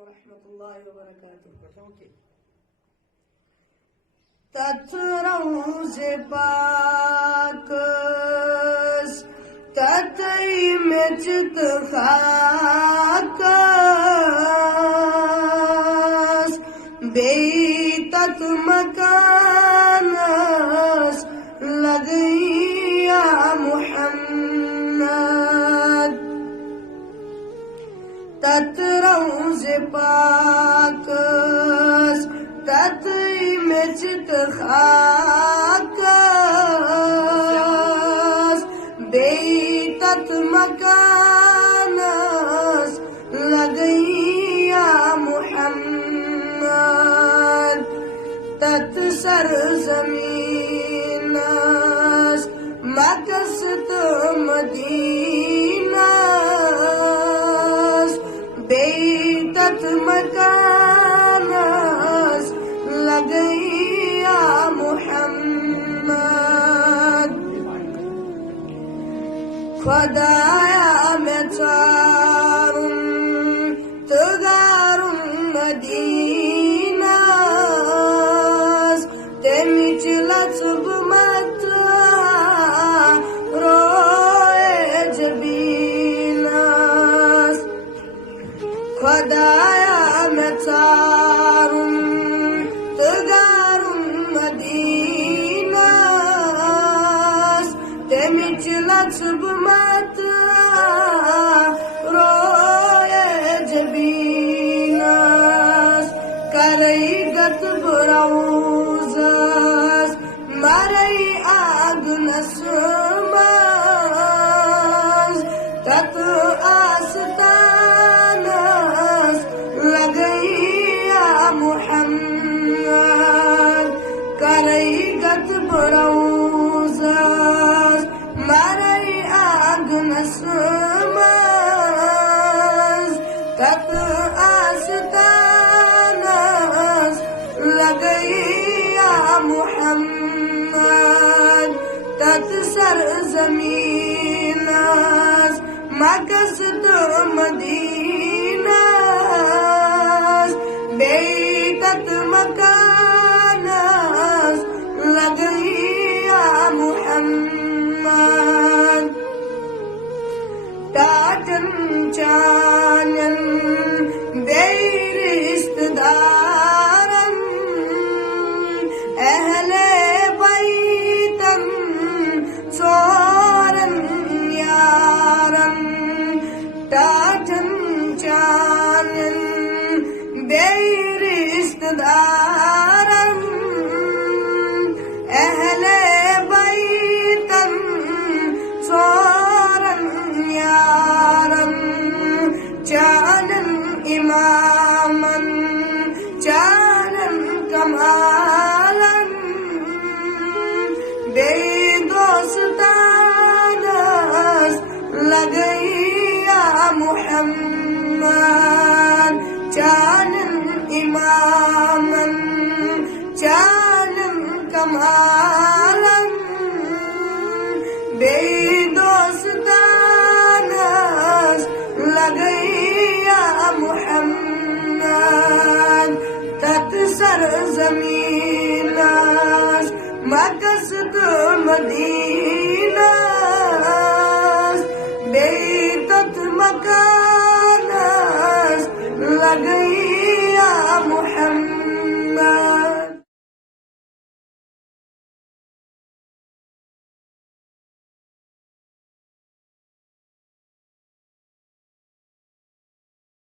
ورحمة الله وبركاته. تت روز پاکس تتئی مچت خاکس بیتت مکانس لگئی یا محمد. تت روز پاکس تتئی مچت خاکس بیتت مکانس لگئی یا محمد. تت سرزمینس مکست مدینس بیتت مکانس لگئی یا محمد. خدایا میں چاروں تگاروں مدینس تیمی چلت بمت روئے جبینس. خدایا میں چاروں تگاروں مدینس تیمی چلت بمت روئے جبینس. کرئی گت براوزس مرئی آگنس مز تت آستانس لگئی یا محمد. کرئی گت براوزس مرئی آگنس مز تت آستانس لگئی یا محمد. تت سرزمینس مکست مدینس بیتت مکانس لگئی یا محمد. ٹاٹن چانن بیرست دارن اہل بیتن سورن یارن. ٹاٹن چانن بیرست دارن اہل بیتن سورن یارن. چانن امامن چانن کمالن بے دوستانس لگئی یا محمد. چانن امامن چانن کمالن بے دوستانس لگئی یا محمد. تت سرزمینس مکست مدینس بیتت مکانس